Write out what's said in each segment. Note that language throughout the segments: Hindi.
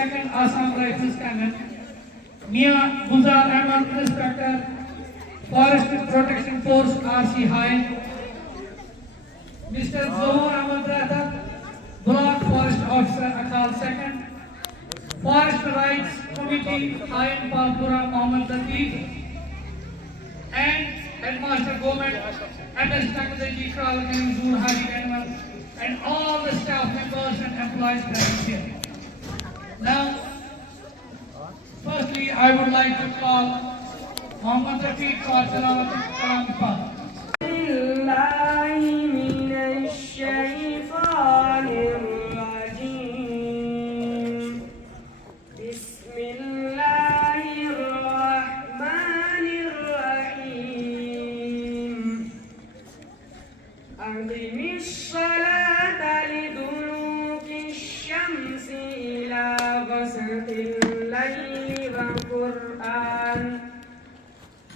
2nd Assam Rifles Cannon, Mia Guzar Ahmed, Inspector, Forest Protection Force RC High, Mr. Zohar Ahmed Rathak, Block Forest Officer Akal 2nd, Forest Rights Committee High Palpura Mohammed Latif, and Headmaster Government MS Technology Kralakan Zur Hari Animal, and all the staff members and employees present here. Now, firstly, I would like to call Mohammed Rafiq for Tilawat Kalam Pak.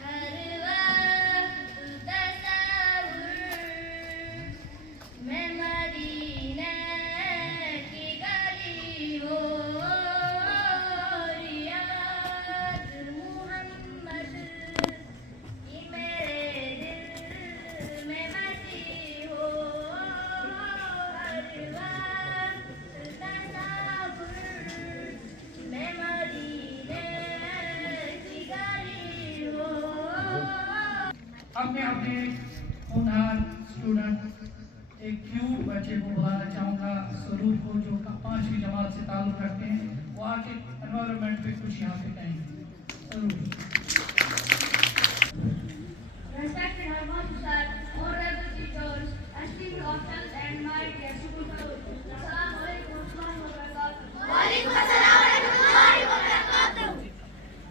हर वक्त तस्वुर मैं मदीना की गली हो, रियाद मुहम्मद की मेरे दिल में बसी हो, हर वक्त तस्वुर मैं मदीना की गली हो। अब मैं अपने होनहार स्टूडेंट एक क्यूट बच्चे को बुलाना चाहूँगा, स्वरूप को, जो 5वीं जमात से ताल्लुक़ रखते हैं, वो आके एनवायरनमेंट पे कुछ यहाँ पे कहेंगे। स्वरूप। Respected Harmon sir, honorable teachers, esteemed officials, and my dear school fellows. Assalamu alaikum warahmatullahi wabarakatuh. Walaikum assalam warahmatullahi wabarakatuh.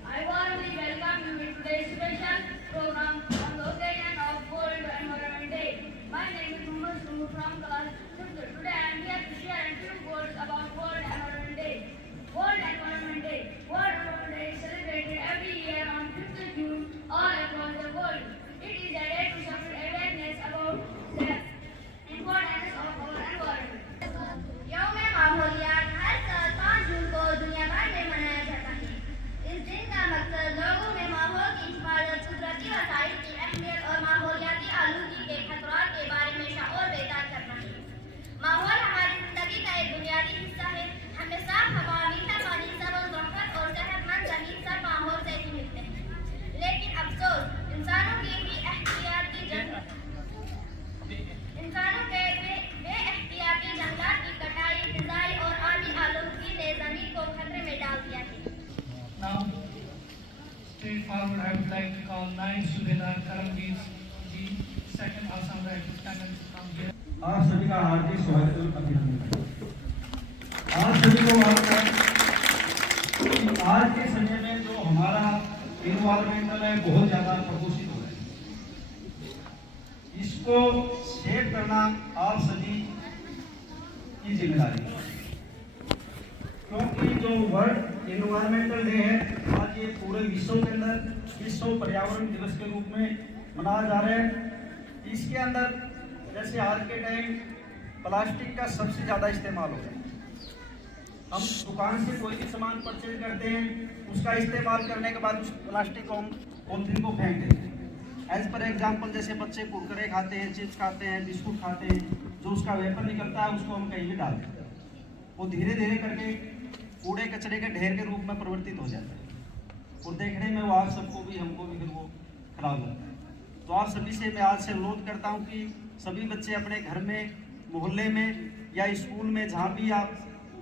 I warmly welcome you in today's special program on the occasion of World Environment Day. My name is Muhammad Sumu from class 5th. Today I am here to share a few words about World Environment Day. World Environment Day. World Environment Day is celebrated every year on 5th June all across the world. It is a day to spread awareness about the importance of our environment. यौम माहौलियात हर साल 5 जून को दुनिया भर में मनाया जाता है। इस दिन का मकसद लोगों में माहौल की हिफाजत, कुदरती वसाइल की अहमियत और माहौलियाती आलूगी के खतरात के बारे में शऊर बेदार करना है। माहौल हमारी जिंदगी का एक बुनियादी हिस्सा है। हमें साफ हवा, मीठा पानी, सब्ज़ और सेहतमंद ज़मीन सब माहौल से ही मिलते हैं। लेकिन अफसोस, इंसानों के बेएहतियाती जंगलात की कटाई, फिजाई और आबी आलूगी ने ज़मीन को खतरे में डाल दिया है। Now, straight forward, I would like to call 9 Subedar Karamveer ji, 2nd Assam Rifles Cannon from here. आप सभी का हार्दिक स्वागत अभिनंदन। आप सभी को मालूम है कि आज के समय में जो हमारा इन्वायरमेंटल है बहुत ज़्यादा प्रदूषित हो रहा है। इसको सेव करना आप सभी की जिम्मेदारी है, क्योंकि जो वर्ल्ड इन्वायरमेंटल डे है आज ये पूरे विश्व के अंदर विश्व पर्यावरण दिवस के रूप में मनाया जा रहा है। इसके अंदर जैसे आज के टाइम प्लास्टिक का सबसे ज़्यादा इस्तेमाल हो रहा है। हम दुकान से कोई भी सामान परचेज करते हैं, उसका इस्तेमाल करने के बाद उस प्लास्टिक को हम पॉलीथीन को फेंक देते हैं। एज पर एग्जाम्पल जैसे बच्चे कुरकुरे खाते हैं, चिप्स खाते हैं, बिस्कुट खाते हैं, जो उसका वेपर निकलता है उसको हम कहीं भी डाल देते हैं। वो धीरे धीरे करके कूड़े कचरे के ढेर के रूप में परिवर्तित हो जाता है और देखने में वो आप सबको भी हमको भी फिर वो खराब लगता है। तो आप सभी से मैं आज से अनुरोध करता हूँ कि सभी बच्चे अपने घर में, मोहल्ले में या स्कूल में जहाँ भी आप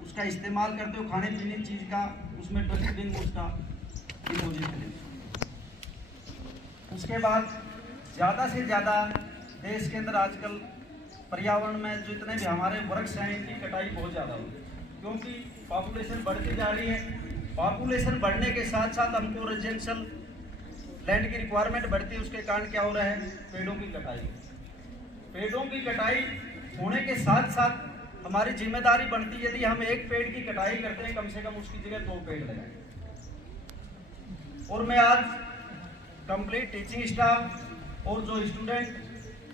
उसका इस्तेमाल करते हो खाने पीने चीज़ का, उसमें डस्टबिन उसका डिपोजिट करें। उसके बाद ज़्यादा से ज़्यादा देश के अंदर आजकल पर्यावरण में जितने भी हमारे वृक्ष हैं इनकी कटाई बहुत ज़्यादा हो रही है, क्योंकि पॉपुलेशन बढ़ती जा रही है। पॉपुलेशन बढ़ने के साथ साथ हमको रेजिडेंशियल लैंड की रिक्वायरमेंट बढ़ती है। उसके कारण क्या हो रहा है, पेड़ों की कटाई। पेड़ों की कटाई होने के साथ साथ हमारी जिम्मेदारी बनती है, यदि हम एक पेड़ की कटाई करते हैं कम से कम उसकी जगह 2 पेड़ लगाएं। और मैं आज कंप्लीट टीचिंग स्टाफ और जो स्टूडेंट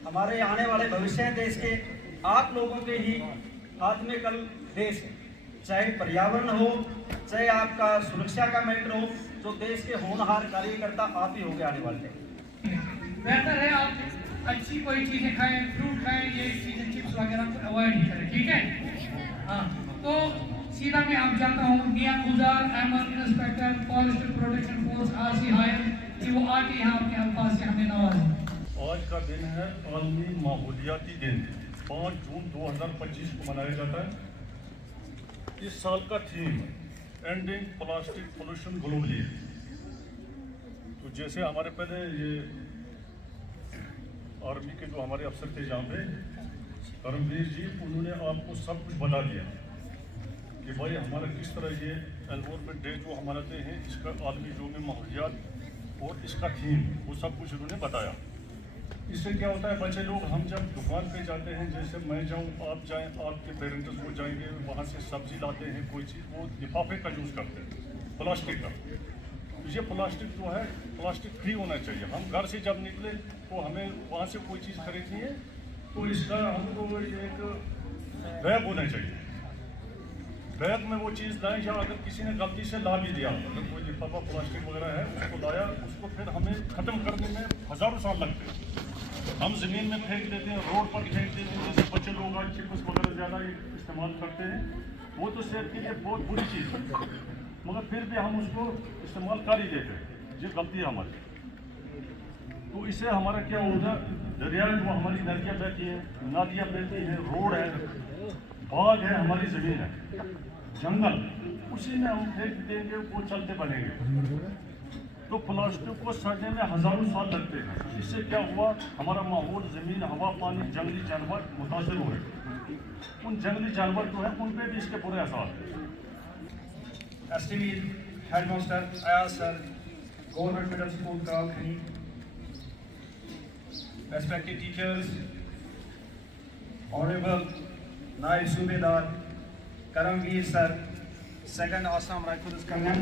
हमारे आने वाले भविष्य हैं देश के, आप लोगों के ही हाथ में कल देश है। चाहे पर्यावरण हो, चाहे आपका सुरक्षा का मैटर हो, जो देश के होनहार कार्यकर्ता आप ही होंगे आने वाले। बेहतर है आप अच्छी कोई चीजें खाएं, फ्रूट खाएं, ये चीजें चिप्स वगैरह अवॉइड ही करें, ठीक है। हाँ, तो सीधा मैं आप जाता हूँ Mian Gujar Ahmad inspector forest protection force RC हायर कि वो आके यहाँ अपने अल्फाज से हमें नवाजें। आज का दिन है आलमी माहौलियाती दिन, 5 जून 2025 को मनाया जाता है। इस साल का theme ending plastic pollution globally है। तो जैसे हमारे पहले ये आर्मी के जो हमारे अफसर थे यहाँ पे करमवीर जी, उन्होंने आपको सब कुछ बता दिया कि भाई हमारा किस तरह ये एनवायरमेंट डे जो हमारा डे है, इसका आलमी जो में माहौलियात और इसका थीम वो सब कुछ उन्होंने बताया। इससे क्या होता है, बच्चे लोग हम जब दुकान पे जाते हैं, जैसे मैं जाऊं, आप जाएं, आपके पेरेंट्स वो जाएंगे, वहाँ से सब्जी लाते हैं, कोई चीज़, वो लिफाफे का यूज़ करते हैं, प्लास्टिक का। ये प्लास्टिक जो है प्लास्टिक फ्री होना चाहिए। हम घर से जब निकले तो हमें वहाँ से कोई चीज़ खरीदनी है तो इसका हमको एक बैग होना चाहिए। बैग में वो चीज़ लाएं, या अगर किसी ने गलती से ला भी दिया, अगर कोई लिफाफा प्लास्टिक वगैरह है उसको लाया, उसको फिर हमें ख़त्म करने में हज़ारों साल लगते हैं। हम ज़मीन में फेंक देते हैं, रोड पर फेंक देते हैं, जैसे बच्चे लोग आज चिप्स वगैरह ज़्यादा इस्तेमाल करते हैं, वो तो सेहत के लिए बहुत बुरी चीज़ है, मगर फिर भी हम उसको इस्तेमाल कर ही लेते हैं, ये गलती है हमारी। तो इससे हमारा क्या होगा, दरिया जो हमारी नदियाँ बहती हैं, नदियाँ बहती हैं, रोड है, बाग है, हमारी ज़मीन है, जंगल, उसी में हम फेंक देंगे, वो चलते बनेंगे। तो प्लास्टिक को सड़ने में हज़ारों साल लगते हैं। इससे क्या हुआ, हमारा माहौल, ज़मीन, हवा, पानी, जंगली जानवर मुतासर हो रहे। उन जंगली जानवर जो है उन पर भी इसके बुरे असर हैं। Esteemed headmaster Ayaz sir, government middle school Kalkhani, respected teachers, honourable Naib Subedar Karamveer sir, second Assam Rifles कमान,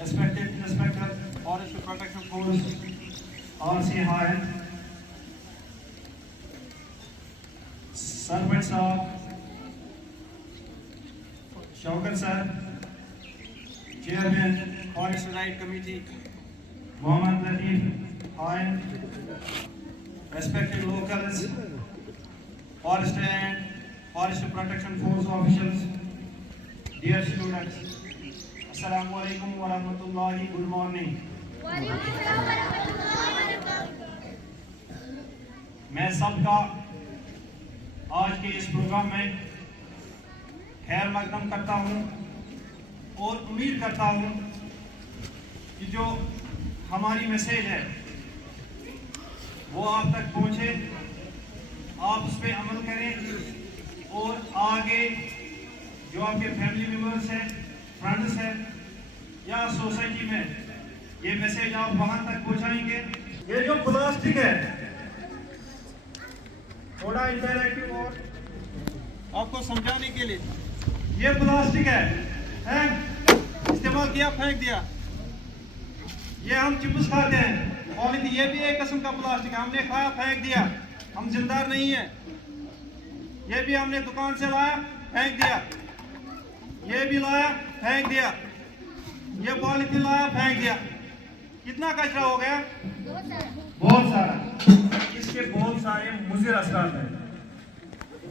respected Inspector Forest Protection Force RC Higher, Sarpach Saab, Shaukat Sir, Chairman Forest Right Committee Mohammad Latif Hayan, respected locals, Forest and Forest Protection Force officials, dear students, अस्सलामु अलैकुम व रहमतुल्लाहि, गुड मॉर्निंग। मैं सबका आज के इस प्रोग्राम में खैर मकदम करता हूँ और उम्मीद करता हूँ कि जो हमारी मैसेज है वो आप तक पहुँचे, आप उस पर अमल करें और आगे जो आपके फैमिली मेम्बर्स हैं, फ्रेंड्स हैं या सोसाइटी में ये मैसेज आप वहां तक पहुंचाएंगे। ये जो प्लास्टिक है, थोड़ा इंटरैक्टिव और आपको समझाने के लिए, ये प्लास्टिक है, इस्तेमाल किया, फेंक दिया। ये हम चिप्स खाते हैं, पॉलीथीन, ये भी एक किस्म का प्लास्टिक है, हमने खाया, फेंक दिया, हम जिम्मेदार नहीं है। ये भी हमने दुकान से लाया, फेंक दिया, ये भी लाया, फेंक दिया, ये पॉलीथीन लाया, फेंक दिया। कितना कचरा हो गया, बहुत सारा। इसके बहुत सारे मुज़िर असरात हैं,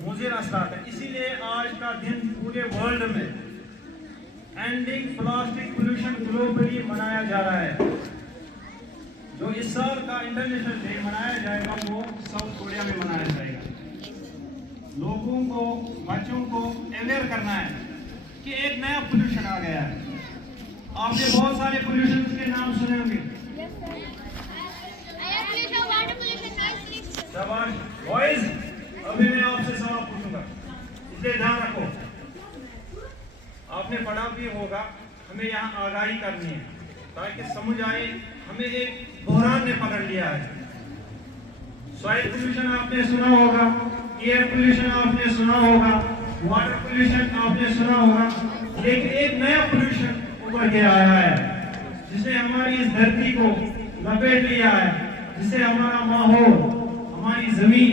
मुज़िर असरात हैं। इसीलिए आज का दिन पूरे वर्ल्ड में एंडिंग प्लास्टिक पोल्यूशन ग्लोबली मनाया जा रहा है। जो इस साल का इंटरनेशनल डे मनाया जाएगा वो साउथ कोरिया में मनाया जाएगा। लोगों को, बच्चों को अवेयर करना है कि एक नया पोल्यूशन आ गया है। आपने बहुत सारे पोल्यूशन के नाम सुने होंगे, शाबाश बॉयज। अभी मैं आपसे सवाल पूछूंगा, इसलिए ध्यान रखो। आपने पढ़ा भी होगा, हमें यहाँ आगाही करनी है ताकि समझ आए। हमें एक बहरान ने पकड़ लिया है। सॉइल पोल्यूशन आपने सुना होगा, एयर पोल्यूशन आपने सुना होगा, वाटर पोल्यूशन आपने सुना होगा, लेकिन एक नया पोल्यूशन उभर के आया है, जिसने हमारी इस धरती को लपेट लिया है, जिससे हमारा माहौल, हमारी जमीन,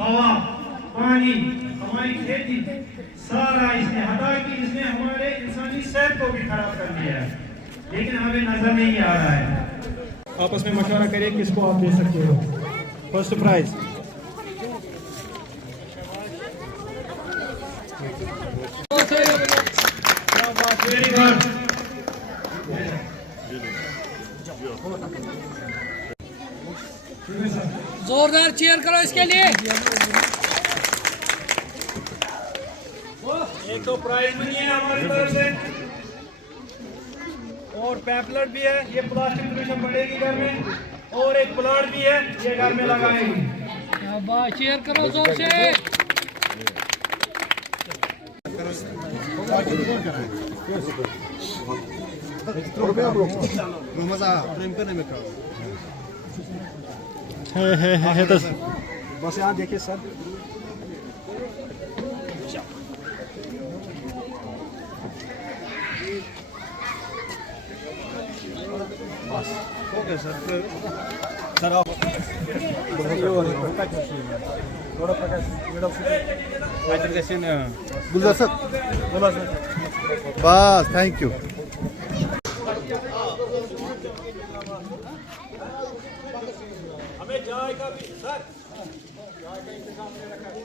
हवा, पानी, हमारी खेती सारा इसने हटा कि इसने हमारे इंसानी सेहत को भी खराब कर दिया है, लेकिन हमें नजर नहीं आ रहा है। आपस में मशवरा करिए किसको आप दे सकते हो फर्स्ट प्राइज। Very good. जोरदार चीयर करो इसके लिए। एक तो प्राइज मनी है हमारी तरफ से और पैम्पलेट भी है, ये प्लास्टिक पोल्यूशन बढ़ेगी घर में, और एक प्लाट भी है, ये घर में लगाएगी। चीयर करो जोर से। बस यहाँ देखिए सर। ओके सर, सर आप बस थैंक यू। हमें चाय का भी सर, चाय का इंतजाम हमने रखा है।